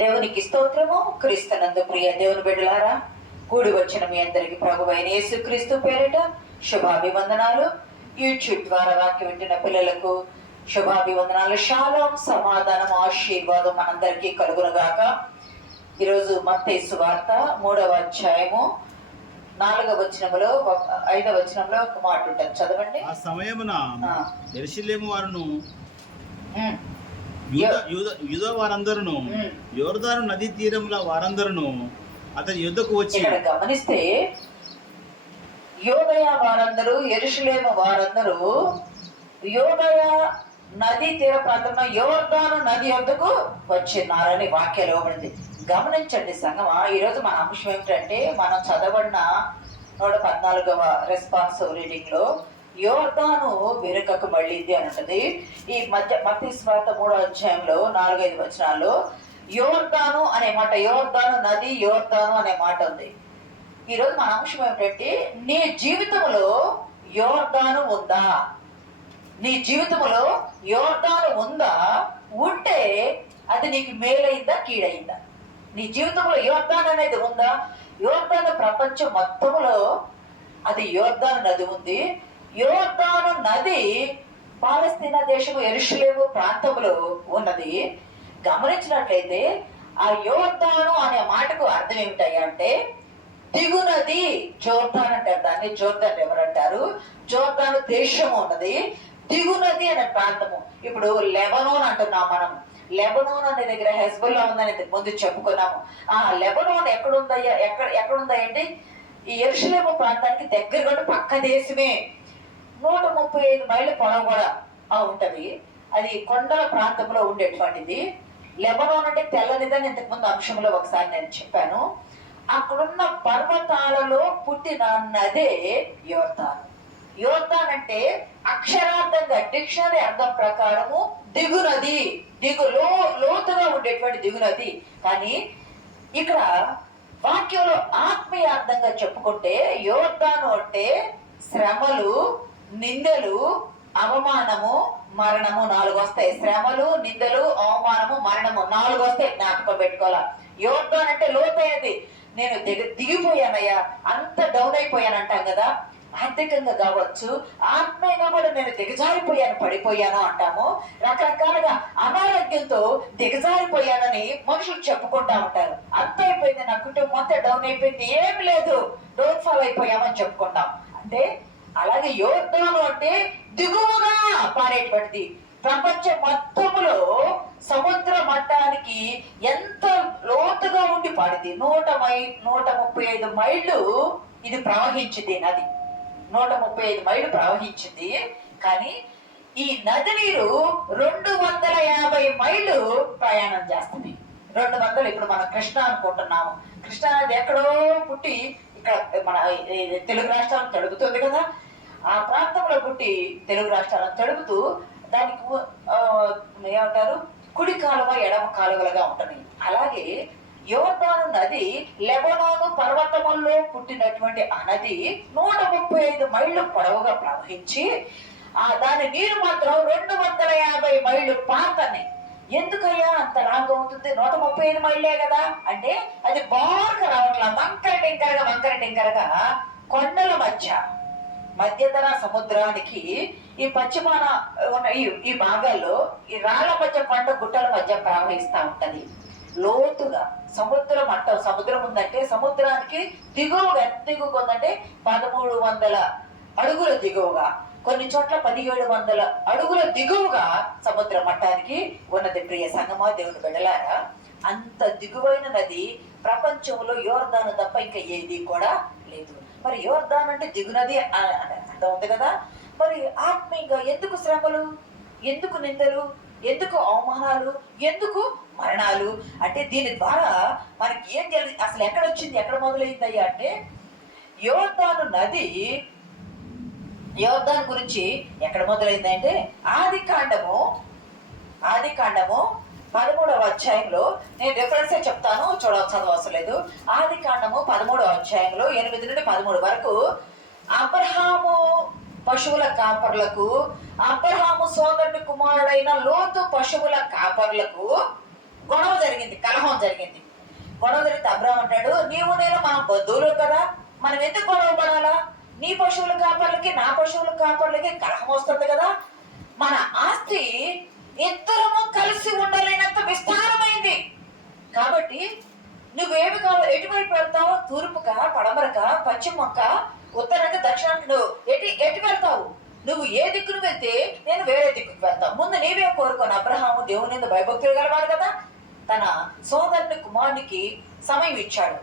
దేవునికి స్తోత్రము. క్రీస్తునందు ప్రియ దేవుని బిడ్డలారా, కూడి వచ్చిన మీ అందరికి ప్రభువైన యేసుక్రీస్తు పేరిట శుభాభివందనాలు. యూట్యూబ్ ద్వారా వాక్యం వింటున్న పిల్లలకు శుభాభివందనాలు. షాలోం, సమాధానం, ఆశీర్వాదం మనందరికీ కలుగునుగాక. ఈరోజు మత్తయి సువార్త 3వ అధ్యాయము 4వ వచనములో 5వ వచనంలో ఒక మాట ఉంటుంది, చదవండి. ఆ సమయమున యెరూషలేము వారును యూద వారందరూ యోర్దాను నదీ తీరంలో వారందరూ అతని యుద్ధకు వచ్చి, ఇక్కడ గమనిస్తే యోదయ వారందరూ, యెరూషలేము వారందరూ యోదయ నదీ తీర ప్రాంతంలో యోర్దాను నది యొద్దకు వచ్చినారని వాక్యాలు ఇవ్వబడింది. గమనించండి సంగమా, ఈరోజు మన అంశం ఏమిటంటే, మనం చదవడిన 114వ రెస్పాన్సివ్ రీడింగ్ లో యోర్దాను వెనుకకు మళ్ళీంది అని ఉంటుంది. ఈ మత్తయి సువార్త 3వ అధ్యాయంలో 4-5 వచనాల్లో యోర్దాను అనే మాట, యోర్దాను నది, యోర్దాను అనే మాట ఉంది. ఈరోజు మన అంశం ఏమిటంటే, నీ జీవితంలో యోర్దాను ఉందా? నీ జీవితంలో యోర్దాను ఉందా? ఉంటే అది నీకు మేలైందా, కీడైందా? నీ జీవితంలో యోర్దాను అనేది ఉందా? యోర్దాను ప్రపంచం మొత్తంలో అది యోర్దాను నది ఉంది. యోర్దాను నది పాలస్తీనా దేశము యెరూషలేము ప్రాంతంలో ఉన్నది. గమనించినట్లయితే ఆ యోర్దాను అనే మాటకు అర్థం ఏమిటయ్యా అంటే, దిగునది. జోర్దాన్ అంటారు దాన్ని. జోర్దాన్ ఎవరంటారు? జోర్దాను దేశము ఉన్నది, దిగునది అనే ప్రాంతము. ఇప్పుడు లెబనోన్ అంటున్నాం మనం. లెబనోన్ అనే దగ్గర హెజ్బుల్లా ఉందని ముందు చెప్పుకున్నాము. ఆ లెబనోన్ ఎక్కడుందయ్యా? ఎక్కడుందండి? ఈ యెరూషలేము ప్రాంతానికి దగ్గరగా పక్క దేశమే. 135 మైళ్ళ పొడవు కూడా ఉంటది. అది కొండల ప్రాంతంలో ఉండేటువంటిది. లెబనోన్ అంటే తెల్లనిదని ఇంతకు ముందు అంశంలో ఒకసారి నేను చెప్పాను. అక్కడున్న పర్వతాలలో పుట్టిన నదే యోర్దాను. యోర్దాన్ అంటే అక్షరార్థంగా డిక్షనరీ అర్థం ప్రకారము దిగునది, లోతుగా ఉండేటువంటి దిగునది. కానీ ఇక్కడ వాక్యంలో ఆత్మీయార్థంగా చెప్పుకుంటే యోర్దాను అంటే శ్రమలు, నిందలు, అవమానము, మరణము 4 వస్తాయి. శ్రమలు, నిందలు, అవమానము, మరణము 4 వస్తాయి. జ్ఞాపకం పెట్టుకోవాలా. యోర్దాన్ అంటే లోతైనది. నేను దిగిపోయానయ్యా, అంత డౌన్ అయిపోయాను అంటాం కదా. ఆర్థికంగా కావచ్చు, ఆత్మీయంగా కూడా నేను దిగజారిపోయాను, పడిపోయాను అంటాము. రకరకాలుగా అనారోగ్యంతో దిగజారిపోయానని మనుషులు చెప్పుకుంటా ఉంటారు. అంత అయిపోయింది, నా కుటుంబం అంతా డౌన్ అయిపోయింది, ఏం లేదు, డౌన్ ఫాల్ అయిపోయామని చెప్పుకుంటాం. అంటే అలాగే యోర్దాను అంటే దిగువగా పారేటువంటిది. ప్రపంచం మొత్తములో సముద్ర మట్టానికి ఎంత లోతుగా ఉండి పాడింది. 135 మైళ్ళు ఇది ప్రవహించింది నది. 135 మైళ్ళు ప్రవహించింది. కానీ ఈ నది నీరు 250 మైళ్ళు ప్రయాణం చేస్తుంది. 200. ఇప్పుడు మనం కృష్ణ అనుకుంటున్నాము. కృష్ణా నది ఎక్కడో పుట్టి ఇక్కడ మన తెలుగు రాష్ట్రాలను తడుపుతుంది కదా. ఆ ప్రాంతంలో పుట్టి తెలుగు రాష్ట్రాలను తడుపుతూ దానికి ఏమంటారు, కుడి కాలువ, ఎడమ కాలువలుగా ఉంటుంది. అలాగే యోర్దాను నది లెబనోను పర్వతముల్లో పుట్టినటువంటి ఆ నది 135 మైళ్ళు పొడవుగా ప్రవహించి దాని నీరు మాత్రం 250 మైళ్ళు పాతని. ఎందుకయ్యా అంత లాగా ఉంటుంది? 135 మైళ్ళే కదా అంటే అది బాగా రావట్లా, వంకర టింకరగా కొండల మధ్యధర సముద్రానికి ఈ పశ్చిమాన ఉన్న ఈ భాగాల్లో ఈ రాళ్ల మధ్య కొండ గుట్టల మధ్య ప్రవహిస్తూ ఉంటది. లోతుగా సముద్రం ఉందంటే సముద్రానికి దిగువగా, ఎంత దిగువగా ఉందంటే 1300 అడుగుల దిగువగా, కొన్ని చోట్ల 1700 అడుగుల దిగువగా సముద్ర మట్టానికి ఉన్నది. ప్రియ సంగమా, దేవుని బిడ్డలారా, అంత దిగువైన నది ప్రపంచంలో యోర్దాను తప్ప ఇంకా ఏది కూడా లేదు. మరి యోర్దాను అంటే దిగునది అర్థం ఉంది కదా. మరి ఆత్మీయంగా ఎందుకు శ్రమలు, ఎందుకు నిందలు, ఎందుకు అవమానాలు, ఎందుకు మరణాలు అంటే దీని ద్వారా మనకి ఏం జరిగింది? అసలు ఎక్కడ వచ్చింది, ఎక్కడ మొదలైందయ్యా అంటే, యోర్దాను నది, యోర్దాను గురించి ఎక్కడ మొదలైంది అంటే ఆది కాండము 13వ అధ్యాయంలో, నేను రిఫరెన్సే చెప్తాను, చదవవసరం లేదు. ఆది కాండము 13వ అధ్యాయంలో 8 నుండి 13 వరకు అబ్రహాము పశువుల కాపర్లకు, అబ్రహాము సోదరుని కుమారుడైన లోతు పశువుల కాపర్లకు గొడవ జరిగింది, కలహం జరిగింది. గొడవ జరిగితే అబ్రాహం అంటాడు, నీవు నేను మనం బంధువులు కదా, మనం ఎందుకు గొడవ పడాలా? నీ పశువుల కాపర్లకి నా పశువుల కాపర్లకి కలహం వస్తుంది కదా. మన ఆస్తి ఇద్దరము కలిసి ఉండలేనంత విస్తారమైంది. కాబట్టి నువ్వేమి కావాలి, ఎటువైపు వెళ్తావు? తూర్పుక, పడమరక, పశ్చిమక్క, ఉత్తరానికి, దక్షిణానికి నువ్వు ఎటు వెళ్తావు? నువ్వు ఏ దిక్కును వెళ్తే నేను వేరే దిక్కుకు వెళ్తావు. ముందు నీవే కోరుకోను. అబ్రహాము దేవుని మీద భయభక్తులు గలవాడు కదా. తన సోదరుని కుమారునికి సమయం ఇచ్చాడు.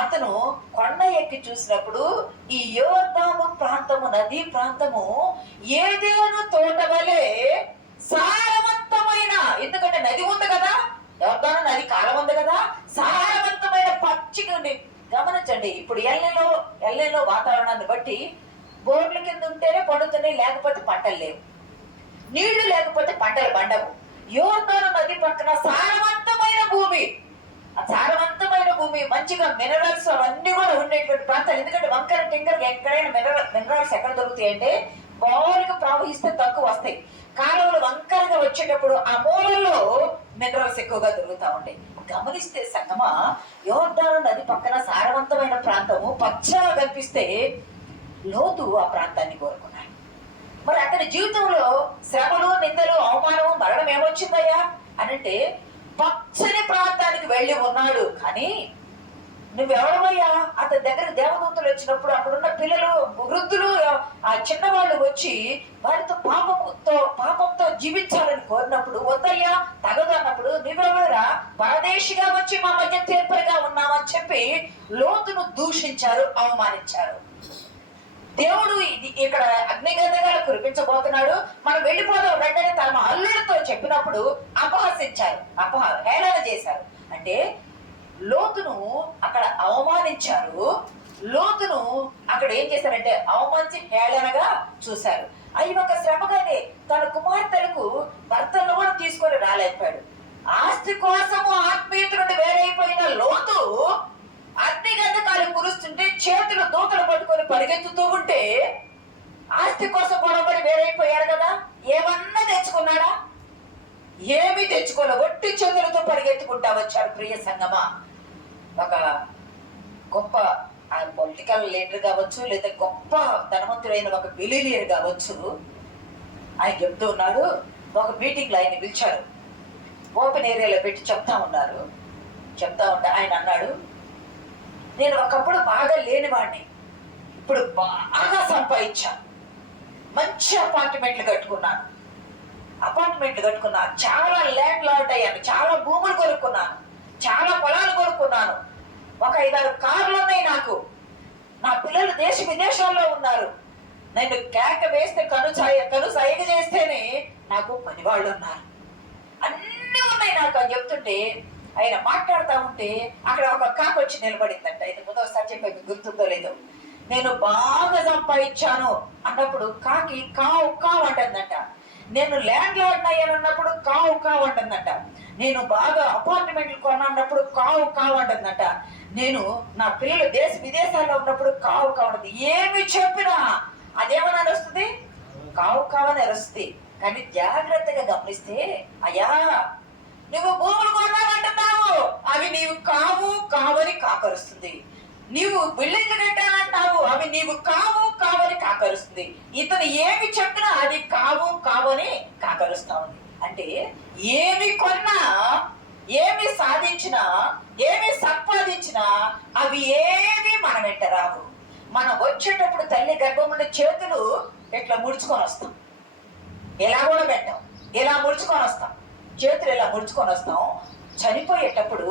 అతను కొండ ఎక్కి చూసినప్పుడు ఈ యోర్దాను ప్రాంతము, నదీ ప్రాంతము ఏదేను తోట వలె సారవంతమైన, ఎందుకంటే నది ఉంది కదా, యోర్దాను నది కాలం ఉంది కదా, సారవంతమైన పచ్చిగా ఉంది. గమనించండి, ఇప్పుడు ఎల్లెలో వాతావరణాన్ని బట్టి బోర్ల కింద ఉంటేనే పండుతున్నాయి, లేకపోతే పంటలు లేవు. నీళ్లు లేకపోతే పంటలు పండవు. యోర్దాను నది పక్కన సారవంతమైన భూమి, ఆ సారవంతమైన భూమి, మంచిగా మినరల్స్ అవన్నీ కూడా ఉండేటువంటి ప్రాంతాలు. ఎందుకంటే వంకర టింకర్ ఎక్కడైనా మినరల్స్ ఎక్కడ దొరుకుతాయి అంటే బారుగా ప్రవహిస్తే తక్కువ వస్తాయి. కాలువలు వంకరగా వచ్చేటప్పుడు ఆ మూలలో మినరల్స్ ఎక్కువగా దొరుకుతా ఉంటాయి. గమనిస్తే సంగమా, యోర్దాను నది పక్కన సారవంతమైన ప్రాంతము పచ్చగా కనిపిస్తే లోతు ఆ ప్రాంతాన్ని కోరుకున్నాడు. మరి అతని జీవితంలో శ్రమలు, నిందలు, అవమానము, మరణం ఏమొచ్చిందయ్యా అనంటే పచ్చని ప్రాంతానికి వెళ్ళి ఉన్నాడు. కానీ నువ్వెవడమయ్యా? అతని దగ్గర దేవదూతలు వచ్చినప్పుడు అక్కడున్న పిల్లలు, వృద్ధులు, ఆ చిన్నవాళ్ళు వచ్చి వారితో పాపంతో జీవించాలని కోరినప్పుడు వద్దయ్యా తగదు అన్నప్పుడు నువ్వెవరా? పరదేశిగా వచ్చి మా మధ్య తీర్పరిగా ఉన్నామని చెప్పి లోతును దూషించారు, అవమానించారు. దేవుడు ఇక్కడ అగ్నిగంధకాలు కురిపించబోతున్నాడు, మనం వెళ్ళిపోదాం వెంటనే తమ అల్లుడితో చెప్పినప్పుడు అపహసించారు, హేళన చేశారు. అంటే లోతును అక్కడ అవమానించారు. లోతును అక్కడ ఏం చేశారంటే అవమానించి హేళనగా చూశారు. అవి ఒక శ్రమగానే తన కుమార్తెలకు భర్తలను కూడా తీసుకొని రాలేకపోయాడు. ఆస్తి కోసము ఆత్మీయత నుండి వేరైపోయిన లోతు అగ్నిగంధకాలు కురుస్తుంటే చేతులు దూతలు పట్టుకొని పరిగెత్తుతూ ఉంటే ఆస్తి కోసం గొడవపడి వేరైపోయారు కదా. ఏమన్నా తెచ్చుకున్నాడా? ఏమీ తెచ్చుకోలే, ఒట్టి చేతులతో పరిగెత్తుకుంటా వచ్చారు. ప్రియ సంగమా, ఒక గొప్ప పొలిటికల్ లీడర్ కావచ్చు, లేదా గొప్ప ధనవంతుడైన ఒక బిలియనీర్ కావచ్చు, ఆయన చెప్తూ ఉన్నాడు. ఒక మీటింగ్లో ఆయన పిలిచారు, ఓపెన్ ఏరియాలో పెట్టి చెప్తా ఉంటే ఆయన అన్నాడు, నేను ఒకప్పుడు బాగా లేనివాడిని, ఇప్పుడు బాగా సంపాదించాను, మంచి అపార్ట్మెంట్లు కట్టుకున్నాను, చాలా ల్యాండ్ లాట్ అయ్యాను, చాలా భూములు కొనుక్కున్నాను, చాలా పొలాలు కొనుక్కున్నాను, ఒక 5-6 కార్లు ఉన్నాయి నాకు, నా పిల్లలు దేశ విదేశాల్లో ఉన్నారు, నేను కేక వేస్తే కను సైగ చేస్తేనే నాకు పనివాళ్ళు ఉన్నారు, అన్నీ ఉన్నాయి నాకు అని చెప్తుంటే ఆయన మాట్లాడుతూ ఉంటే అక్కడ ఒక కాకి వచ్చి నిలబడిందంట. ఇది ముందు ఒకసారి చెప్పి గుర్తుందో లేదో. నేను బాగా సంపాదించాను అన్నప్పుడు కాకి కావు కావు అంటుందంట. నేను ల్యాండ్ లార్డ్ అయ్యాను అన్నప్పుడు కావు కావు అంటుందంట. నేను బాగా అపార్ట్మెంట్లు కొన్నప్పుడు కావు కావు అంటుందంట. నేను నా పిల్లలు దేశ విదేశాల్లో ఉన్నప్పుడు కావు కావు అంటుంది. ఏమి చెప్పినా అదేమని అరుస్తుంది, కావు కావని అరుస్తుంది. కానీ జాగ్రత్తగా గమనిస్తే, అయ్యా నువ్వు భూములు కొనాలంటున్నావు, అవి నీవు కావని కాకరుస్తుంది. నీవు బిల్డింగ్లు కట్టాలంటావు, అవి నీవు కావని కాకరుస్తుంది. ఇతను ఏమి చెప్పినా అది కావని కాకరుస్తా ఉంది. అంటే ఏమి కొన్నా, ఏమి సాధించినా, ఏమి సంపాదించినా అవి ఏమి మన వెంట రావు. మనం వచ్చేటప్పుడు తల్లి గర్భం నుండి చేతులు ఇట్లా ముడుచుకొని వస్తాం, ఎలా కూడా పెట్టాం, ఇలా ముడుచుకొని వస్తాం, చేతులు ఇలా ముడుచుకొని వస్తాం. చనిపోయేటప్పుడు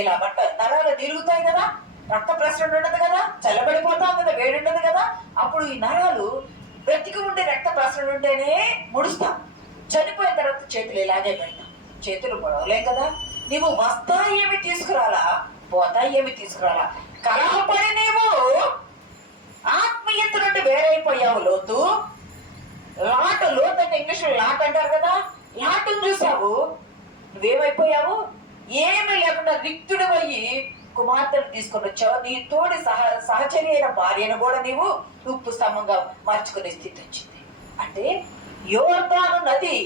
ఇలా నరాలు నిలుగుతాయి కదా, రక్త ప్రసరణ ఉండదు కదా, చల్లబడిపోతాం కదా, వేడి ఉండదు కదా. అప్పుడు ఈ నరాలు బ్రతికి ఉండే రక్త ప్రసరణ ఉంటేనే ముడుస్తాం. చనిపోయిన తర్వాత చేతులు ఇలాగే పెడతాం, చేతులు పొడవలేం కదా. నీవు వస్తా ఏమి తీసుకురాలా, పోతా ఏమి తీసుకురాలా. కలహపడి నీవు ఆత్మీయత నుండి వేరైపోయావు. లోతు అంటే ఇంగ్లీష్ లో లాట్ అంటారు కదా, లాటును చూసావు, నువ్వేమైపోయావు? ఏమీ లేకుండా రిక్తుడు అయ్యి కుమార్తెను తీసుకొని వచ్చావు. నీ తోడి సహచరి అయిన భార్యను కూడా నీవు ఉప్పు స్తంభంగా మార్చుకునే స్థితి వచ్చింది. అంటే యోర్దాను నది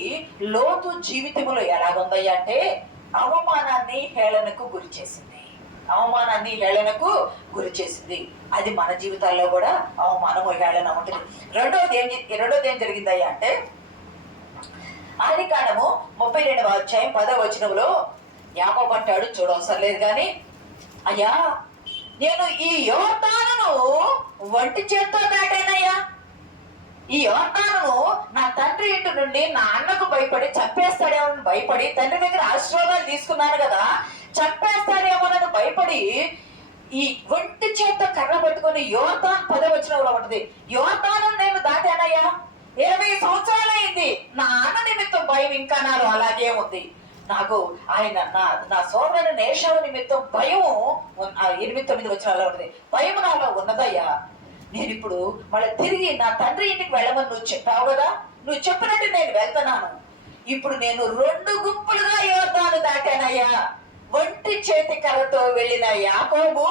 లోతు జీవితంలో ఎలాగుందయ్యా అంటే అవమానాన్ని హేళనకు గురి చేసింది. అవమానాన్ని హేళనకు గురి చేసింది. అది మన జీవితాల్లో కూడా అవమానము హేళన ఉంటుంది. రెండోది ఏం జరిగిందయ్యా అంటే, ఆదికాండము 32వ అధ్యాయం 10వ వచనంలో యాకోబు అంటాడు, చూడవసరం లేదు కానీ, అయ్యా నేను ఈ యోర్దానును ఒంటి చేత్తో దాటానయ్యా. ఈ యోర్దానును నా తండ్రి ఇంటి నుండి నా అన్నకు భయపడి చంపేస్తాడేమో భయపడి, తండ్రి దగ్గర ఆశీర్వాదాలు తీసుకున్నాను కదా, చంపేస్తాడేమోనని భయపడి ఈ ఒంటి చేత కర్ర పట్టుకొని యోర్దాన్ 10వ వచనంలో ఉంటుంది, యోర్దాను నేను దాటానయ్యా. 20 సంవత్సరాలైంది. నా అన్న నిమిత్తం భయం ఇంకా నాలో అలాగే ఉంది. నాకు ఆయన నా సోదరుని నేషావు నిమిత్తం భయము 8-9 వచనాల్లో ఉంటుంది. భయం నాలో ఉన్నదయ్యా. నేను ఇప్పుడు మళ్ళీ తిరిగి నా తండ్రి ఇంటికి వెళ్ళమని నువ్వు చెప్పావు కదా, నువ్వు చెప్పినట్టు నేను వెళ్తున్నాను. ఇప్పుడు నేను 2 గుంపులుగా యోర్దాను దాటానయ్యా. ఒంటి చేతి కర్రతో వెళ్ళిన యాకోబు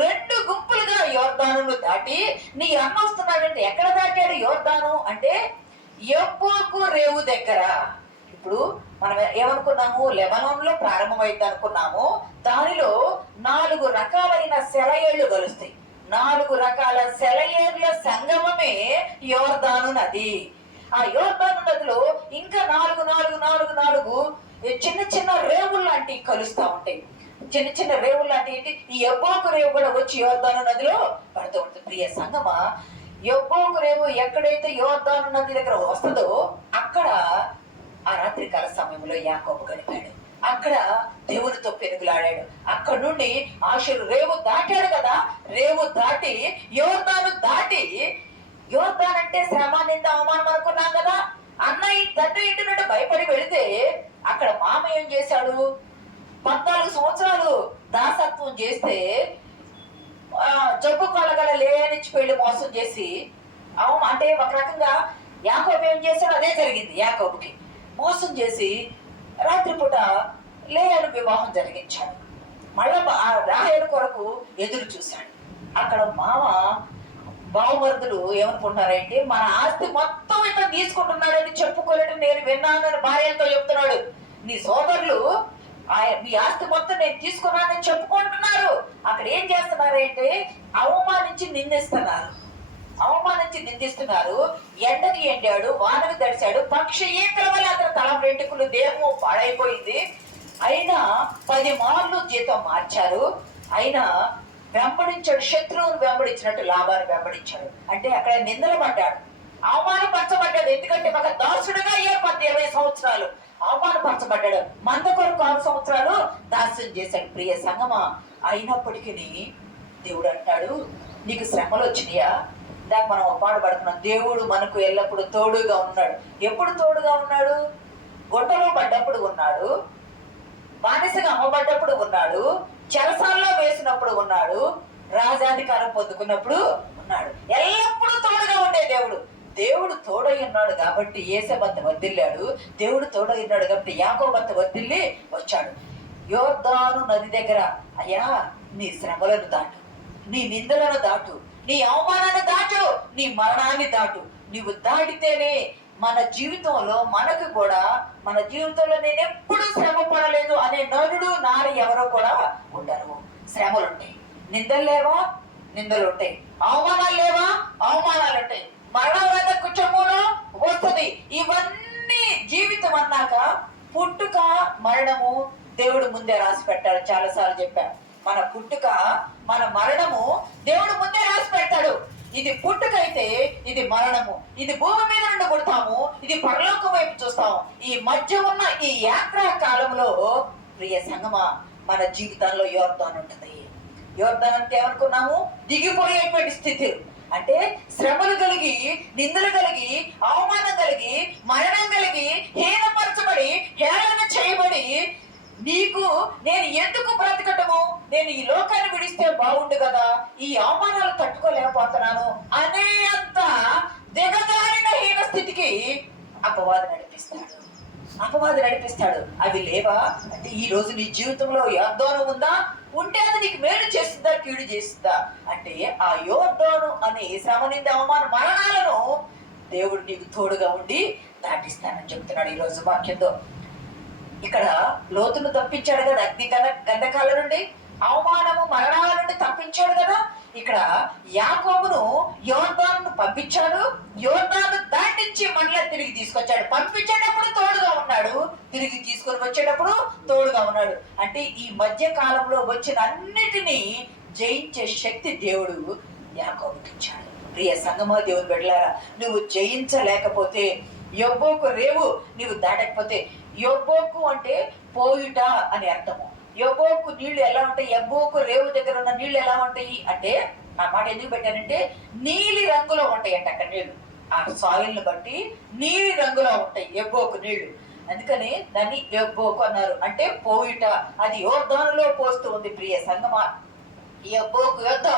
2 గుంపులుగా యోర్దాను దాటి, నీ అన్న వస్తున్నాడంటే ఎక్కడ దాటాడు యోర్దాను అంటే యబ్బోకు రేవు దగ్గర. ఇప్పుడు మనం ఏమనుకున్నాము, లెబనాన్ లో ప్రారంభమైంది అనుకున్నాము. దానిలో 4 రకాలైన సెలయేళ్లు కలుస్తాయి. 4 రకాల సెలయేర్ల సంగమమే యోర్దాను నది. ఆ యోర్దాను నదిలో ఇంకా 4 చిన్న చిన్న రేవులు లాంటివి కలుస్తా ఉంటాయి. చిన్న చిన్న రేవులు లాంటి ఏంటి, ఈ యబ్బోకు రేవు కూడా వచ్చి యోర్దాను నదిలో పడుతూ ఉంటుంది. ప్రియ సంగమా, యబ్బోకు రేవు ఎక్కడైతే యోర్దాను నది దగ్గర వస్తుందో అక్కడ ఆ రాత్రి కాల సమయంలో యాకోబు గడిపాడు. అక్కడ దేవునితో పెనుగులాడాడు. అక్కడ నుండి ఆషేరు రేవు దాటాడు కదా, రేవు దాటి యోర్దాను దాటి, యోర్దాన్ అంటే శ్రమ నింద అవమానం అనుకున్నాం కదా. అన్నయ్య తండ్రి ఇంటి నుండి భయపడి వెళితే అక్కడ మామ ఏం చేశాడు, 14 సంవత్సరాలు దాసత్వం చేస్తే జబ్బు కలగల లేనిచ్చి పెళ్లి మోసం చేసి అంటే ఒక రకంగా యాకోబు ఏం చేశాడు, అదే జరిగింది. యాకోబుకి మోసం చేసి రాత్రిపూట లేయను వివాహం జరిగించాడు. మళ్ళా రాహేలు కొరకు ఎదురు చూశాడు. అక్కడ మామ బావమరుదులు ఏమనుకుంటున్నారంటే, మన ఆస్తి మొత్తం ఇతను తీసుకుంటున్నాడని చెప్పుకోలేని నేను విన్నానని భార్యలతో చెప్తున్నాడు. నీ సోదరులు మీ ఆస్తి మొత్తం నేను తీసుకున్నానని చెప్పుకుంటున్నారు. అక్కడ ఏం చేస్తున్నారంటే అవమానించి నిందిస్తున్నారు. ఎండకి ఎండాడు, వానకి తడిశాడు, పక్షి ఈకల వల్ల అతని తల వెంట్రుకలు దేహము పాడైపోయింది. అయినా 10 మార్లు జీతం మార్చారు. అయినా వెంబడించాడు, శత్రువును వెంబడించినట్టు లాభాన్ని వెంబడించాడు. అంటే అక్కడ నిందలు పడ్డాడు, అవమానపరచబడ్డాడు. ఎందుకంటే ఒక దాసుడుగా 20 సంవత్సరాలు అవమానపరచబడ్డాడు. మంద కొరకు 6 సంవత్సరాలు దాస్యం చేశాడు. ప్రియ సంగమా, అయినప్పటికీ దేవుడు అంటాడు, నీకు శ్రమలు వచ్చినాయా? దాకా మనం పాడు పడుతున్నాం, దేవుడు మనకు ఎల్లప్పుడూ తోడుగా ఉన్నాడు. ఎప్పుడు తోడుగా ఉన్నాడు? గుంటలో పడ్డప్పుడు ఉన్నాడు, బానిసగా అమ్మబడ్డప్పుడు ఉన్నాడు, చెరసాల్లో వేసినప్పుడు ఉన్నాడు, రాజాధికారం పొందుకున్నప్పుడు ఉన్నాడు. ఎల్లప్పుడూ తోడుగా ఉండే దేవుడు తోడై ఉన్నాడు కాబట్టి యేసబంత వదిల్లాడు. దేవుడు తోడై ఉన్నాడు కాబట్టి యాకోబంత వదిల్లి వచ్చాడు. యోర్దాను నది దగ్గర, అయ్యా నీ శ్రమలను దాటు, నీ నిందలను దాటు, నీ అవమానాన్ని దాటు, నీ మరణాన్ని దాటు. నీవు దాటితేనే మన జీవితంలో మనకు కూడా, మన జీవితంలో నేను ఎప్పుడు శ్రమ పడలేదు అనే నరుడు నారి ఎవరో కూడా ఉండరు. శ్రమలుంటాయి, నిందలు ఉంటాయి, అవమానాలు లేవా, అవమానాలు ఉంటాయి, మరణం లేదా కుటుంబంలో వస్తుంది. ఇవన్నీ జీవితం అన్నాక పుట్టుక మరణము దేవుడు ముందే రాసి పెట్టాడు. చాలా సార్లు చెప్పాను, మన పుట్టుక మన మరణము దేవుడు ముందే రాసి పెడతాడు. ఇది పుట్టుకైతే ఇది మరణము, ఇది భూమి మీద నుండి పుడతాము, ఇది పరలోకం వైపు చూస్తాము. ఈ మధ్య ఉన్న ఈ యాత్రా కాలంలో ప్రియ సంగమా, మన జీవితంలో యోర్దాను ఉంటుంది. యోర్దాను అంటే ఏమనుకున్నాము, దిగిపోయేటువంటి స్థితి. అంటే శ్రమలు కలిగి, నిందలు కలిగి, అవమానం కలిగి, మరణం కలిగి, హీనపరచబడి, హేళన చేయబడి, నీకు నేను ఎందుకు బ్రతకటము, నేను ఈ లోకాన్ని విడిస్తే బాగుండు కదా, ఈ అవమానాలు తట్టుకోలేకపోతున్నాను అనే అంత దిగజారిన హీన స్థితికి అపవాది నడిపిస్తాడు. అవి లేవా అంటే, ఈ రోజు నీ జీవితంలో యోర్దాను ఉందా? ఉంటే అది నీకు మేలు చేస్తుందా, కీడు చేస్తుందా అంటే, ఆ యోర్దాను అనే శ్రమ నింద అవమాన మరణాలను దేవుడు నీకు తోడుగా ఉండి దాటిస్తానని చెప్తున్నాడు ఈ రోజు వాక్యంతో. ఇక్కడ లోతును తప్పించాడు కదా, అగ్ని గంధకాల నుండి, అవమానము మరణాల నుండి తప్పించాడు కదా. ఇక్కడ యాకోబును యోర్దాను పంపించాడు, యోర్దాను దాటించి మళ్ళీ తిరిగి తీసుకొచ్చాడు. పంపించేటప్పుడు తోడుగా ఉన్నాడు, తిరిగి తీసుకొని వచ్చేటప్పుడు తోడుగా ఉన్నాడు. అంటే ఈ మధ్య కాలంలో వచ్చిన అన్నిటినీ జయించే శక్తి దేవుడు యాకోబుకి ఇచ్చాడు. ప్రియ సంగమా, దేవుని బిడ్డలారా, నువ్వు జయించలేకపోతే, యొబ్బోకు రేవు నువ్వు దాటకపోతే, యొబ్బోకు అంటే పోయుట అని అర్థము. యొబ్బోకు నీళ్లు ఎలా ఉంటాయి, యబ్బోకు రేవు దగ్గర ఉన్న నీళ్లు ఎలా ఉంటాయి అంటే, ఆ మాట ఎందుకు పెట్టానంటే నీలి రంగులో ఉంటాయి అంట అక్కడ నీళ్లు. ఆ సాయిల్ ని బట్టి నీలి రంగులో ఉంటాయి యబ్బోకు నీళ్లు. అందుకని దాన్ని యబ్బోకు అన్నారు, అంటే పోయుట. అది యోర్దానులో పోస్తూ ఉంది. ప్రియ సంగమా, యబ్బోకు యొద్ద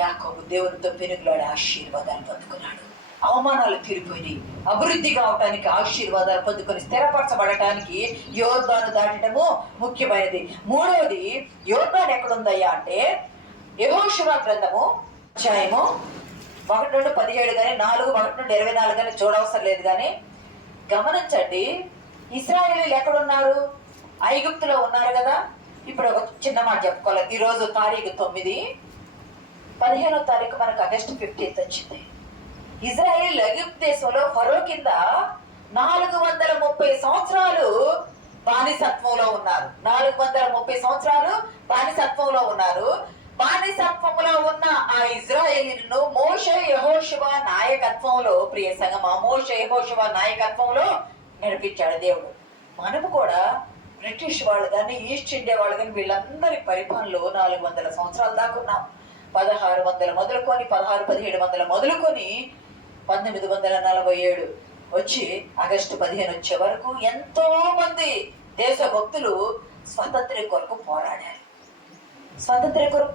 యాకోబు దేవునితో పెనుగులాడి ఆశీర్వాదాలు పొందుకున్నాడు. అవమానాలు తీరిపోయినాయి. అభివృద్ధి కావటానికి, ఆశీర్వాదాలు పొందుకొని స్థిరపరచబడటానికి యోర్దాను దాటడము ముఖ్యమైనది. మూడవది, యోర్దాను ఎక్కడుందయ్యా అంటే యెహోషువ గ్రంథము అధ్యాయము 1:17 కానీ 4:1-24 కానీ చూడవసరం లేదు. కానీ గమనించండి, ఇశ్రాయేలీయులు ఎక్కడున్నారు? ఐగుప్తులో ఉన్నారు కదా. ఇప్పుడు ఒక చిన్న మాట చెప్పుకోవాలి. ఈరోజు తారీఖు 9, 15వ తారీఖు మనకు ఆగస్టు 15 వచ్చింది. ఇజ్రాయేల్ ఐగుప్తు దేశంలో ఫరో కింద 430 సంవత్సరాలు బానిసత్వంలో ఉన్నారు. 430 సంవత్సరాలు బానిసత్వంలో ఉన్నారు. బానిసత్వంలో ఉన్న ఆ ఇజ్రాయేలీయులను మోషే యెహోషువ నాయకత్వంలో, ప్రియ సంగమా, మోషే యెహోషువ నాయకత్వంలో నడిపించాడు దేవుడు. మనము కూడా బ్రిటిష్ వాళ్ళు కానీ, ఈస్ట్ ఇండియా వాళ్ళు కానీ, వీళ్ళందరి పరిపాలనలో 400 సంవత్సరాల దాకా ఉన్నాం. 1600 మొదలుకొని, 1700 మొదలుకొని 1947 వచ్చి ఆగస్టు 15 వచ్చే వరకు ఎంతో మంది దేశభక్తులు స్వాతంత్ర్యం కొరకు పోరాడారు. స్వాతంత్ర్యం కొరకు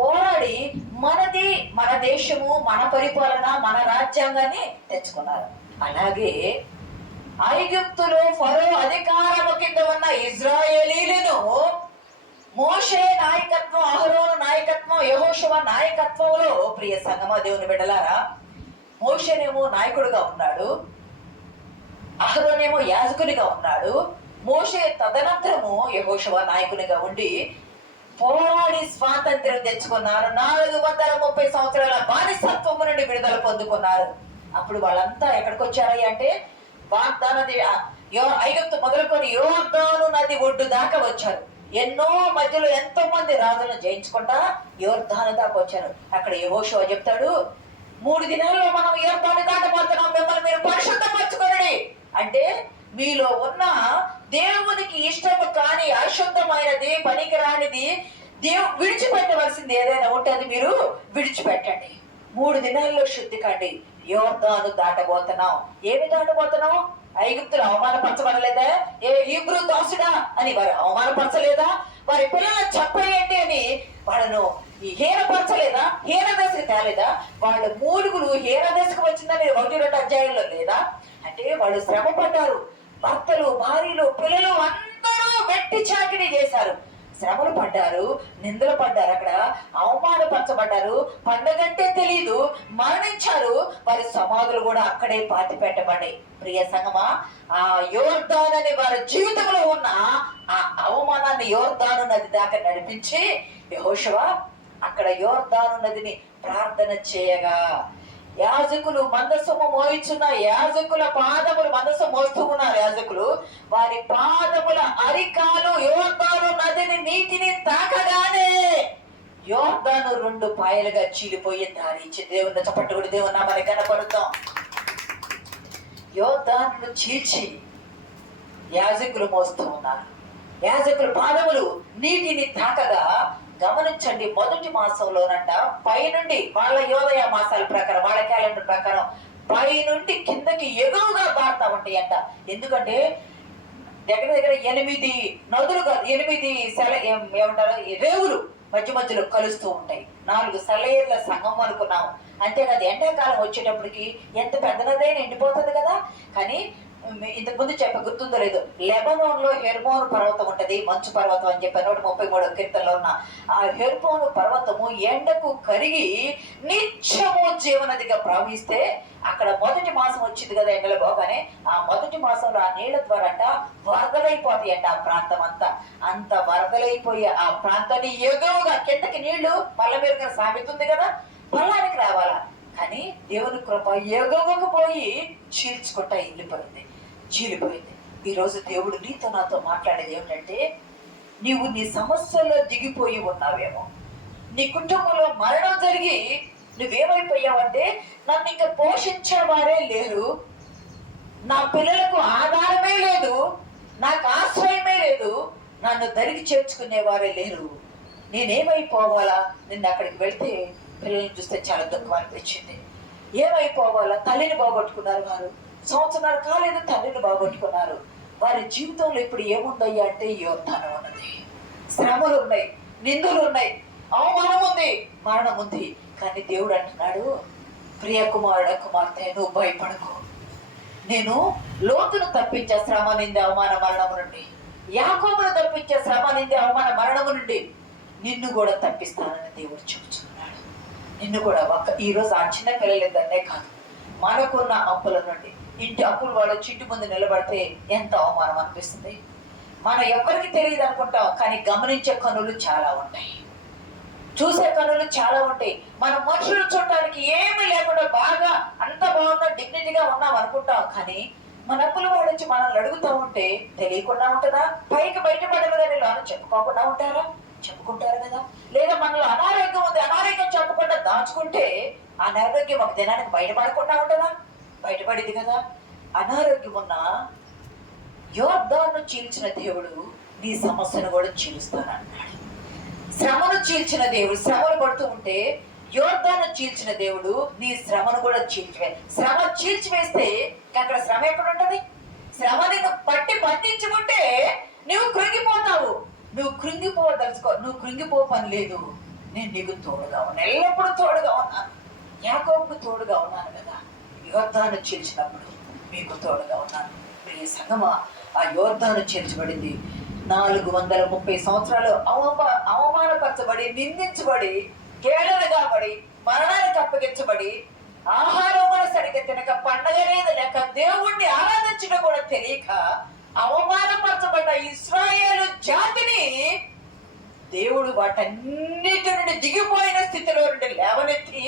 పోరాడి మనది, మన దేశము, మన పరిపాలన, మన రాజ్యాంగాన్ని తెచ్చుకున్నారు. అలాగే ఐగుప్తులో ఫరో అధికారము కింద ఉన్న ఇజ్రాయేలీలను మోషే నాయకత్వం, అహరోను నాయకత్వం, యెహోషువ నాయకత్వంలో, ప్రియ సంగమా, దేవుని బిడ్డలారా, మోషేనేమో నాయకుడిగా ఉన్నాడు, అహరోనేమో యాజకునిగా ఉన్నాడు. మోషే తదనంతరము యెహోషువ నాయకునిగా ఉండి పోరాడి స్వాతంత్ర్యం తెచ్చుకున్నారు. 430 సంవత్సరాల బానిసత్వము నుండి విడుదల పొందుకున్నారు. అప్పుడు వాళ్ళంతా ఎక్కడికి వచ్చారయ్య అంటే వాగ్దానది ఐగుప్తు మొదలుకొని యోర్దాను నది ఒడ్డు దాకా వచ్చారు. ఎన్నో మధ్యలో ఎంతో మంది రాజులను జయించుకుంటా యోర్దాను దాకా వచ్చారు. అక్కడ యెహోషువ చెప్తాడు, 3 దినాల్లో మనం యోర్దాను దాటబోతున్నాం, మిమ్మల్ని మీరు పరిశుద్ధపరచుకోండి. అంటే మీలో ఉన్న దేవునికి ఇష్టము కాని, అశుద్ధమైనది, పనికిరానిది, విడిచిపెట్టవలసింది ఏదైనా ఉంటే అది మీరు విడిచిపెట్టండి. 3 దినాల్లో శుద్ధి కండి. యోర్దాను దాటబోతున్నాం. ఏమి దాటబోతున్నాం? ఐగుప్తులు అవమానపరచబడలేదా? ఏ హీబ్రూ దాసుడా అని వారు అవమానపరచలేదా? వారి పిల్లలను చంపేయండి అని వాళ్ళను హీనపరచలేదా? హీనదశకు తేలేదా? వాళ్ళ మూలుగులు హీనదశకు వచ్చిందని 1-2 అధ్యాయంలో లేదా? అంటే వాళ్ళు శ్రమ పడ్డారు. భర్తలు, భార్యలు, పిల్లలు అందరూ వెట్టి చాకిరీ చేశారు. శ్రమలు పడ్డారు, నిందలు పడ్డారు, అక్కడ అవమానపరచబడ్డారు. పండగంటే తెలియదు, మరణించారు. వారి సమాధులు కూడా అక్కడే పాతి పెట్టబడ్డాయి. ప్రియ సంగమా, ఆ యోర్దాను అనే వారి జీవితంలో ఉన్న ఆ అవమానాన్ని యోర్దాను నది దాకా నడిపించి యెహోషువ అక్కడ యోర్దాను నదిని ప్రార్థన చేయగా, యాజకులు మందసము మోయిచున్న యాజకుల పాదములు, మందసం మోస్తూ ఉన్నారు యాజకులు, వారి పాదముల అరికాలు యోర్దాను నదిని నీటిని తాకగానే యోర్దాను 2 పాయలుగా చీలిపోయి దారించి దేవుని చప్పట్టుకుడి దేవుని నామని కనపడుతాం. యోర్దాను చీల్చి యాజకులు మోస్తూ ఉన్నారు. యాజకుల పాదములు నీటిని తాకగా, గమనించండి, మొదటి మాసంలోనంట పైనుండి, వాళ్ళ యోదయ మాసాల ప్రకారం, వాళ్ళ క్యాలెండర్ ప్రకారం పైనుండి కిందకి ఎగువగా పారుతా ఉంటాయి అంట. ఎందుకంటే దగ్గర 8 నదులు, 8 ఏమంటారు రేవులు మధ్య మధ్యలో కలుస్తూ ఉంటాయి. 4 సెలయేర్ల సంగమం అనుకున్నాము. అంతేకాదు, ఎండాకాలం వచ్చేటప్పటికి ఎంత పెద్ద నదైనా ఎండిపోతుంది కదా. కానీ ఇంతకు ముందు గుర్తుందో లేదు, లెబనోన్ లో హెర్మోను పర్వతం ఉంటది, మంచు పర్వతం అని చెప్పి 133 కీర్తనలో ఉన్న ఆ హెర్మోను పర్వతము ఎండకు కరిగి నిత్యము జీవనదిగా ప్రవహిస్తే అక్కడ మొదటి మాసం వచ్చింది కదా ఎండలు పోగానే, ఆ మొదటి మాసంలో ఆ నీళ్ల ద్వారా అంట వరదలైపోతాయి అంట. ఆ ప్రాంతం అంత వరదలైపోయి ఆ ప్రాంతాన్ని ఎగువగా కిందకి నీళ్లు పళ్ళ మీద సాగుతుంది కదా, పల్లానికి రావాలా. కానీ దేవుని కృప ఎగువకు పోయి చీల్చుకుంటా చీలిపోయింది. ఈరోజు దేవుడు నీతో నాతో మాట్లాడేది ఏమిటంటే, నీవు నీ సమస్యల్లో దిగిపోయి ఉన్నావేమో, నీ కుటుంబంలో మరణం జరిగి నువ్వేమైపోయావంటే, నన్ను ఇంకా పోషించేవారే లేరు, నా పిల్లలకు ఆధారమే లేదు, నాకు ఆశ్రయమే లేదు, నన్ను దరికి చేర్చుకునేవారే లేరు, నేనేమైపోవాలా? నిన్న అక్కడికి వెళ్తే పిల్లల్ని చూస్తే చాలా దుఃఖం అనిపించింది. ఏమైపోవాలా? తల్లిని బాగొట్టుకున్నారు వారు, సంవత్సరాలు కాలేదు తల్లిని బాగొట్టుకున్నారు. వారి జీవితంలో ఇప్పుడు ఏముందయ్యా అంటే యోర్దాను ఉన్నది, శ్రమలు ఉన్నాయి, నిందులు ఉన్నాయి, అవమానం ఉంది, మరణం ఉంది. కానీ దేవుడు అంటున్నాడు, ప్రియ కుమారుడ కుమార్తె, నువ్వు భయపడకు, నేను లోతును తప్పించే శ్రమ నింది అవమాన మరణము నుండి, యాకోబును తప్పించే శ్రమ నింది అవమాన మరణము నుండి నిన్ను కూడా తప్పిస్తానని దేవుడు చెబుతున్నాడు. నిన్ను కూడా ఈరోజు ఆ చిన్న పిల్లలిద్దరినే కాదు, మనకున్న అప్పుల నుండి, ఇంటి అప్పులు వాడు చింటి ముందు నిలబడితే ఎంత అవమానం అనిపిస్తుంది. మనం ఎవరికి తెలియదు అనుకుంటాం, కానీ గమనించే కనులు చాలా ఉంటాయి, చూసే కనులు చాలా ఉంటాయి. మనం మనుషులు చూడటానికి ఏమీ లేకుండా బాగా అంత బాగున్నా డిగ్నిటీగా ఉన్నాం అనుకుంటాం, కానీ మన అప్పుల వాడు వచ్చి మనల్ని అడుగుతూ ఉంటే తెలియకుండా ఉంటుందా? పైకి బయటపడరు కానీ లోన చెప్పుకోకుండా ఉంటారా? చెప్పుకుంటారు కదా. లేదా మనలో అనారోగ్యం ఉంది, అనారోగ్యం చెప్పకుండా దాచుకుంటే అనారోగ్యం ఒక దినానికి బయటపడకుండా ఉంటుందా? బయటపడింది కదా. అనారోగ్యం ఉన్న యోర్దాను చీల్చిన దేవుడు నీ సమస్యను కూడా చీలుస్తానన్నాడు. శ్రమను చీల్చిన దేవుడు, శ్రమలు పడుతూ ఉంటే యోర్దాను చీల్చిన దేవుడు నీ శ్రమను కూడా శ్రమ చీల్చివేస్తే అక్కడ శ్రమ ఎక్కడ ఉంటది? శ్రమ నిన్ను పట్టి బంధించుకుంటే నువ్వు కృంగిపోతావు. నువ్వు కృంగిపోదలుచుకో, నువ్వు కృంగిపో పని లేదు. నేను నీకు తోడుగా ఉన్నాను, ఎల్లప్పుడూ తోడుగా ఉన్నాను. యాకోబుకు తోడుగా ఉన్నాను కదా, యోర్దాను చీల్చినప్పుడు మీకు తోడుగా ఉన్నాను. ప్రియ సంగమా, ఆ యోర్దాను చీల్చబడింది. 430 సంవత్సరాలు అవమానపరచబడి, నిందించబడి, కేడలుగా పడి, మరణానికి అప్పగించబడి, ఆహారం కూడా సరిగ్గా తినక, పండగ లేదు లేక, దేవుణ్ణి ఆరాధించడం కూడా తెలియక అవమానపరచబడ్డ ఇశ్రాయేలు జాతిని దేవుడు వాటన్నిటి నుండి దిగిపోయిన స్థితిలో నుండి లేవనెత్తి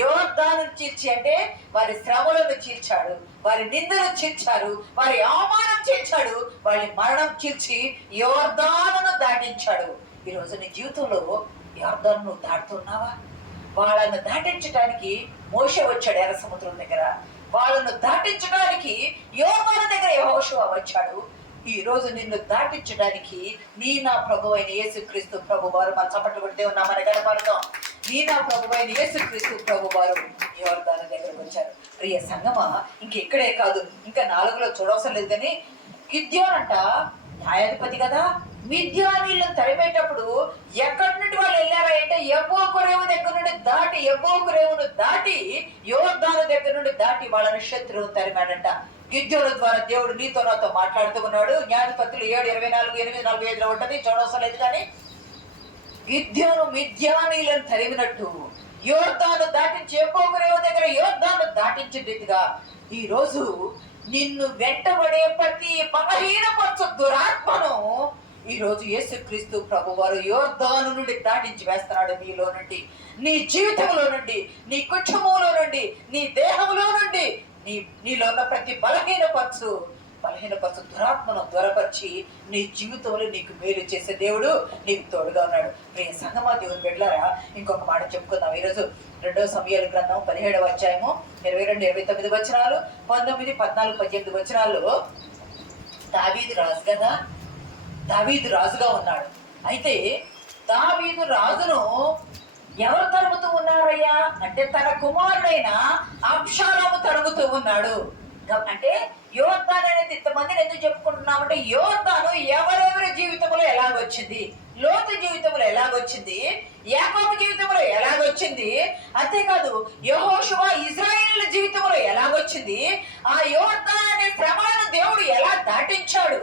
యోర్దాను చీల్చి, అంటే వారి శ్రమలను చీల్చాడు, వారి నిందలు చీల్చారు, వారి అవమానం చీల్చాడు, వారి మరణం చీల్చి యోర్దానును దాటించాడు. ఈరోజు నీ జీవితంలో యోర్దాను దాటుతున్నావా? వాళ్ళను దాటించడానికి మోషే వచ్చాడు ఎర్ర సముద్రం దగ్గర, వాళ్ళను దాటించడానికి యోర్దాను దగ్గర యెహోషువ వచ్చాడు. ఈ రోజు నిన్ను దాటించడానికి నీ నా ప్రభు అయిన యేసుక్రీస్తు ప్రభు వారు, మన చప్పట్లు కొట్టి దేవుని నామాన్ని గణపడతాం, నీ నా ప్రభు అయిన యేసుక్రీస్తు ప్రభు వారు యోర్దాను దగ్గరకు వచ్చారు. ప్రియ సంగమా, ఇంకెక్కడే కాదు, ఇంకా 4లో చూడవసరం లేదు. కానీ గిద్యోను అంట న్యాయాధిపతి కదా, మిద్యానీయులను తరిమేటప్పుడు ఎక్కడి నుండి వాళ్ళు వెళ్ళారా అంటే యబ్బోకు దగ్గర నుండి దాటి, యబ్బోకు దాటి యోర్దాను దగ్గర నుండి దాటి వాళ్ళని శత్రువును తరిమాడంట. గిద్యోను ద్వారా దేవుడు నీతో నాతో మాట్లాడుతూ ఉన్నాడు. న్యాయాధిపతులు 7:24, 8:45 ఉంటది, చూడవసరం లేదు. కానీ గిద్యోను మిద్యానీయులను తరిమినట్టు యోర్దాను దాటించి, యబ్బోకు దగ్గర యోర్దాను దాటించిన రీతిగా ఈ రోజు నిన్ను వెంటబడే ప్రతి బలహీనపరచు దురాత్మను ఈ రోజు యేసుక్రీస్తు ప్రభువారు యోర్దాను నుండి దాటించి వేస్తున్నాడు. నీలో నుండి, నీ జీవితంలో నుండి, నీ కుటుంబంలో నుండి, నీ దేహంలో నుండి, నీలో ఉన్న ప్రతి బలహీనపరచు దురాత్మను దూరపరిచి నీ జీవితంలో నీకు మేలు చేసే దేవుడు నీకు తోడుగా ఉన్నాడు. ప్రియ సంగమా, దేవుని బిడ్డలారా, ఇంకొక మాట చెప్పుకుందాం. ఈరోజు 2 సమూయేలు గ్రంథం 17వ అధ్యాయము 22-29 వచనాలు, 19, 14, 18 వచనాల్లో దావీదు రాజు కదా, దావీదు రాజుగా ఉన్నాడు. అయితే దావీదు రాజును ఎవరు తరుముతూ ఉన్నారయ్యా అంటే తన కుమారుడైన అబ్షాలోము తరుముతూ ఉన్నాడు. అంటే యోర్దాను అనేది ఇంతమందిని ఎందుకు చెప్పుకుంటున్నామంటే, యోర్దాను ఎవరెవరి జీవితంలో ఎలాగొచ్చింది, లోతు జీవితంలో ఎలాగొచ్చింది, యాకోబు జీవితంలో ఎలాగొచ్చింది, అంతేకాదు యెహోషువ ఇశ్రాయేలు జీవితంలో ఎలాగొచ్చింది, ఆ యోర్దాను అనే శ్రమలను దాటించాడు.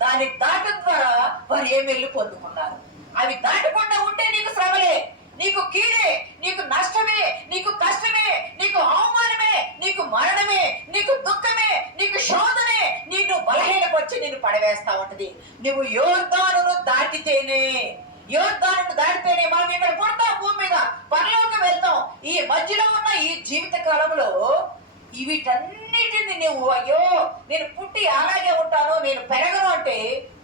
దాన్ని దాటం ద్వారా వారు ఏ మెల్లు పొందుకున్నారు. అవి దాటకుండా ఉంటే నీకు శ్రమలే, నీకు కీడే, నీకు నష్టమే, నీకు కష్టమే, నీకు అవమానమే, నీకు మరణమే, నీకు దుఃఖమే, నీకు శోధనే, నీకు బలహీనపరిచి నేను పడవేస్తా ఉంటది. నువ్వు యోర్దానును దాటితేనే, యోర్దానును దాటితేనే మనం ఇక్కడ పుడతాం, భూమి మీద పరలోకం వెళ్తాం. ఈ మధ్యలో ఉన్న ఈ జీవిత కాలంలో వీటన్నిటిని నువ్వు అయ్యో నేను పుట్టి అలాగే ఉంటాను, నేను పెరగను అంటే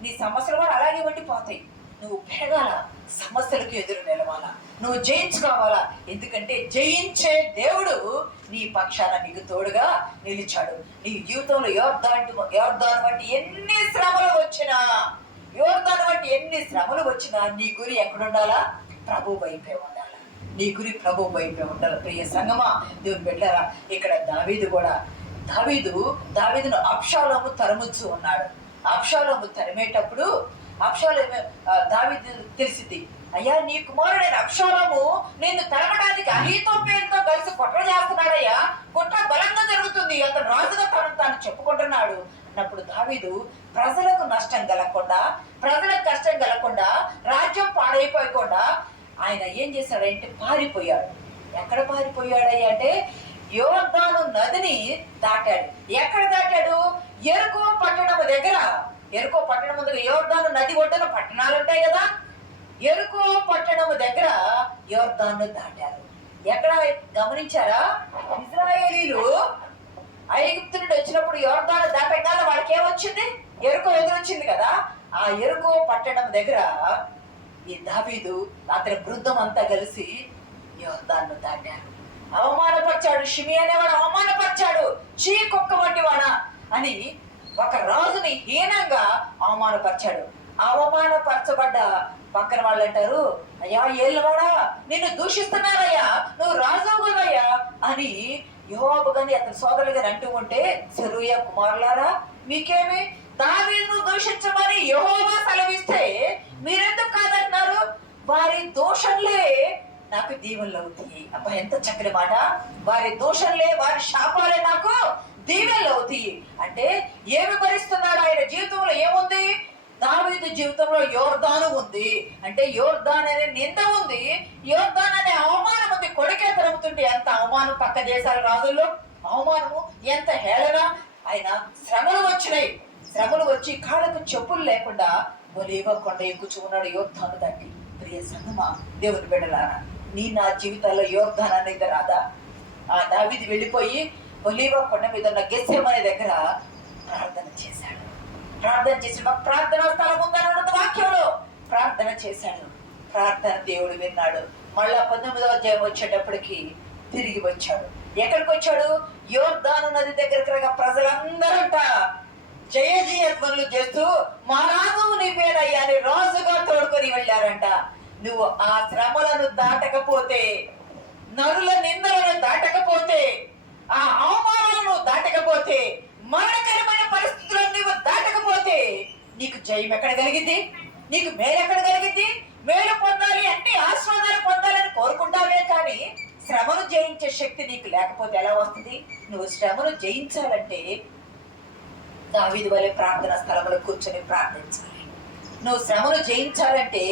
నీ సమస్యలు కూడా అలాగే ఉండిపోతాయి. నువ్వు పెరగాల, సమస్యలకు ఎదురు నిలవాలా, నువ్వు జయించుకోవాలా. ఎందుకంటే జయించే దేవుడు నీ పక్షాన నీకు తోడుగా నిలిచాడు. నీ జీవితంలో యోర్దాను వంటి ఎన్ని శ్రమలు వచ్చినా నీ గురి ఎక్కడుండాలా? ప్రభు వైపే ఉండాలి. నీ గురి ప్రభు వైపే ఉండాలి. ప్రియ సంగమా, దేవుని బిడ్డలారా, ఇక్కడ దావీదును అబ్షాలోము తరుముతూ ఉన్నాడు. అబ్షాలోము తరిమేటప్పుడు దావీదు తెలిసింది, అయ్యా నీ కుమారుడైన అబ్షాలోము నిన్ను తరమడానికి అహీతోఫెలుతో కలిసి కుట్ర చేస్తున్నాడయ్యా, కుట్ర బలంగా జరుగుతుంది, అతను రాజుగా తాను చెప్పుకుంటున్నాడు అన్నప్పుడు దావీదు ప్రజలకు కష్టం కలగకుండా రాజ్యం పాడైపోయకుండా ఆయన ఏం చేశాడంటే పారిపోయాడు. ఎక్కడ పారిపోయాడయ్యా అంటే యోర్దాను నదిని దాటాడు. ఎక్కడ దాటాడు? ఎరుకో పట్టణం దగ్గర. యోర్దాను నది ఒడ్డున పట్టణాలు ఉంటాయి కదా, ఎరుకో పట్టణము దగ్గర యోర్దాను దాటారు. ఎక్కడ గమనించారా? ఇశ్రాయేలీలు ఐగుప్తు నుండి వచ్చినప్పుడు యోర్దాను దాటగానే వాళ్ళకి ఏమొచ్చింది? ఎరుకో ఎదురొచ్చింది కదా. ఆ ఎరుకో పట్టణం దగ్గర ఈ దావీదు అతని బృందం అంతా కలిసి యోర్దాను దాటారు. అవమానపరిచాడు. షిమి అనేవాడు అవమానపరిచాడు. చీ కుక్క వంటి వాడా అని ఒక రాజుని హీనంగా అవమానపరిచాడు. అవమానపరచబడ్డ పక్కన వాళ్ళు అంటారు, అయ్యా ఏళ్ళవాడా నిన్ను దూషిస్తున్నారయ్యా, నువ్వు రాజు కదయ్యా అని యోవాబు గాని అతని సోదరులు గాని అంటూ ఉంటే, సెరూయా కుమారులారా మీకేమి, దావీదును దూషించమని యెహోవా సెలవిస్తే మీరెందుకు కాదంటున్నారు? వారి దోషంలే నాకు దీవెనలు అవుతాయి. అబ్బా ఎంత చక్కని మాట! వారి దోషంలే, వారి శాపాలే నాకు దీవెనలు అవుతాయి. అంటే ఏమి భరిస్తున్నాడు? ఆయన జీవితంలో ఏముంది? దావీదు జీవితంలో యోర్దాను ఉంది. అంటే యోర్దాన్ అనే నింద ఉంది, యోర్దాన్ అనే అవమానం ఉంది. కొడుకే తరుముతుంటే ఎంత అవమానం పక్క దేశాల రాజుల్లో అవమానము, ఎంత హేళన. ఆయన శ్రమలు వచ్చినాయి. శ్రమలు వచ్చి కాళ్ళకు చెప్పులు లేకుండా ఒలీవ కొండ ఎక్కుచున్నాడు యోర్దాను దాటి. ప్రియ సంగమా, దేవుని బిడ్డలారా, నా జీవితాల్లో యోర్దాన్ అనేది రాదా? ఆ దావీదు వెళ్ళిపోయి ఒలీవ కొండ మీద ఉన్న గెత్సేమనే దగ్గర ప్రార్థన చేశాడు. ప్రార్థనా స్థలం ఉందన్న వాక్యంలో ప్రార్థన చేశాడు. ప్రార్థన దేవుడు విన్నాడు. మళ్ళా 19వ అధ్యాయం వచ్చేటప్పటికి తిరిగి వచ్చాడు. ఎక్కడికి వచ్చాడు? యోర్దాను నది దగ్గరికి రాగా ప్రజలందరంట జయజయధ్వనులు చేస్తూ మా రాజు నీవేనయ్యా అని రాజుగా తోడుకొని వెళ్ళారంట. నువ్వు ఆ శ్రమలను దాటకపోతే, నరుల నిందలను దాటకపోతే, ఆ అవమానాలను దాటకపోతే, మరణకరమైన పరిస్థితులను నువ్వు దాటకపోతే నీకు జయం ఎక్కడ కలిగింది? నీకు మేలు ఎక్కడ కలిగింది? మేలు పొందాలి, అన్ని ఆస్వాదాలు పొందాలని కోరుకుంటావే కానీ శ్రమను జయించే శక్తి నీకు లేకపోతే ఎలా వస్తుంది? నువ్వు శ్రమను జయించాలంటే దావీదు వలె ప్రార్థనా స్థలంలో కూర్చొని ప్రార్థించాలి. నువ్వు శ్రమను జయించాలంటే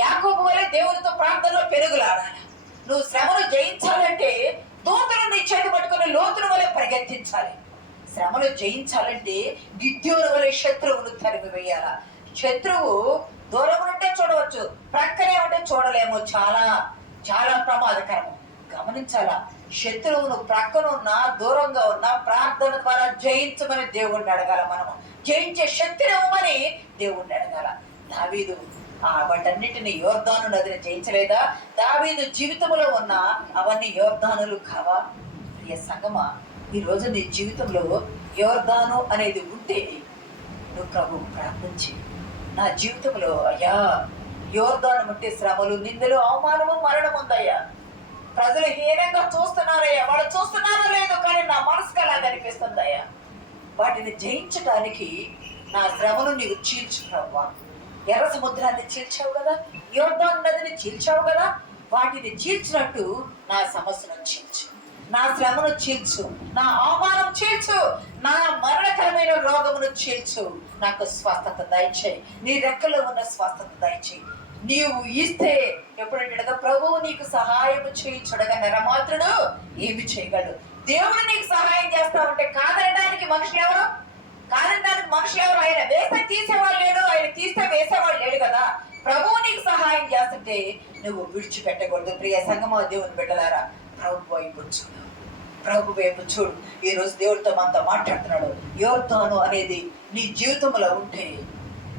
యాకోబు వలె దేవునితో ప్రార్థనలో పెరుగులాడాలి. నువ్వు శ్రమను జయించాలంటే దూతను నీ చేతి పట్టుకుని లోతుల వలె పరిగెత్తించాలి. శ్రమను జయించాలంటే గిద్యోను వలె శత్రువును తరిమి వేయాల. శత్రువు దూరం ఉంటే చూడవచ్చు, ప్రక్కనే ఉంటే చూడలేము. చాలా చాలా ప్రమాదకరము. గమనించాలా, శత్రువును ప్రక్కనున్నా దూరంగా ఉన్నా ప్రార్థన ద్వారా జయించమని దేవుణ్ణి అడగాల. మనము జయించే శక్తిని ఇవ్వమని దేవుణ్ణి అడగాల. దావీదు వాటన్నిటిని యోర్దాను నదిని జయించలేదా? దావీదు జీవితంలో ఉన్న అవన్నీ యోర్దానులు కావా? ప్రియ సంగమా, ఈ రోజు నీ జీవితంలో యోర్దాను అనేది ఉంటే నువ్వు ప్రభు ప్రార్థించి, నా జీవితంలో అయ్యా యోర్దాను ఉంటే శ్రమలు, నిందలు, అవమానము, మరణం ఉందయ్యా. ప్రజలు హీనంగా చూస్తున్నారయ్యా, వాళ్ళు చూస్తున్నారో లేదు కానీ నా మనసుకు అలా కనిపిస్తుందయ్యా. వాటిని జయించడానికి నా శ్రమను నీవు చీల్చు ప్రభు. ఎర్ర సముద్రాన్ని చీల్చావు కదా, యోర్దాను నదిని చీల్చావు కదా, వాటిని చీల్చినట్టు నా సమస్యను చీల్చు. నా శ్రమను చీల్చు, నా అవమానం చీల్చు, నా మరణకరమైన రోగమును చీల్చు. నాకు స్వస్థత దయచేయి, నీ రెక్కలో ఉన్న స్వస్థత దయచేయి. నీవు ఇస్తే ఎప్పుడంటే ప్రభువు నీకు సహాయం చేయించుడగా నరమాత్రుడు ఏమి చేయగలడు. దేవుడు నీకు సహాయం చేస్తా ఉంటే కాదనడానికి మనుషులు ఎవరు? కాదనడానికి మనుషులు ఎవరు? ఆయన వేస్తే తీసేవాళ్ళు లేడు, ఆయన తీస్తే వేసేవాళ్ళు లేడు కదా. ప్రభువు నీకు సహాయం చేస్తుంటే నువ్వు విడిచిపెట్టకూడదు. ప్రియ సంగమా, దేవుని బిడ్డలారా, ప్రభు వైపు చూడు, ప్రభు వైపు చూడు. ఈ రోజు దేవుడితో మనతో మాట్లాడుతున్నాడు. యోర్దాను అనేది నీ జీవితంలో ఉంటే,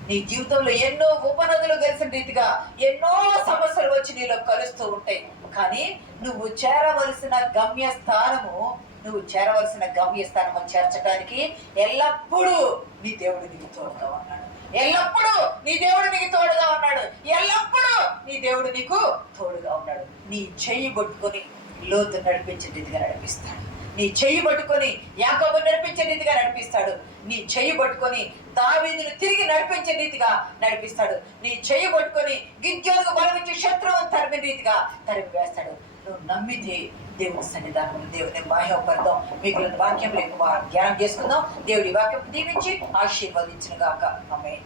నీ జీవితంలో ఎన్నో ఉపనదులు కలిసిన రీతిగా ఎన్నో సమస్యలు వచ్చి నీలో కలుస్తూ ఉంటాయి. కానీ నువ్వు చేరవలసిన గమ్యస్థానము చేర్చడానికి ఎల్లప్పుడూ నీ దేవుడు నీకు తోడుగా ఉన్నాడు. ఎల్లప్పుడూ నీ దేవుడు నీకు తోడుగా ఉన్నాడు. ఎల్లప్పుడూ నీ దేవుడు నీకు తోడుగా ఉన్నాడు. నీ చెయ్యి పట్టుకొని లోతు నడిపించే రీతిగా నడిపిస్తాడు. నీ చెయ్యి పట్టుకొని యాకోబు నడిపించే రీతిగా నడిపిస్తాడు. నీ చెయ్యి పట్టుకొని దావీదును తిరిగి నడిపించే రీతిగా నడిపిస్తాడు. నీ చెయ్యి పట్టుకొని గిద్యోనుకు బలమిచ్చి శత్రువును తరిమి రీతిగా తరిమి వేస్తాడు. నువ్వు నమ్మితే దేవుని సన్నిధానంలో దేవుని మహిమపడదాం. మిగిలిన వాక్యం జ్ఞానం చేసుకుందాం. దేవుడి వాక్యం దీవించి ఆశీర్వదించును గాక. ఆమేన్.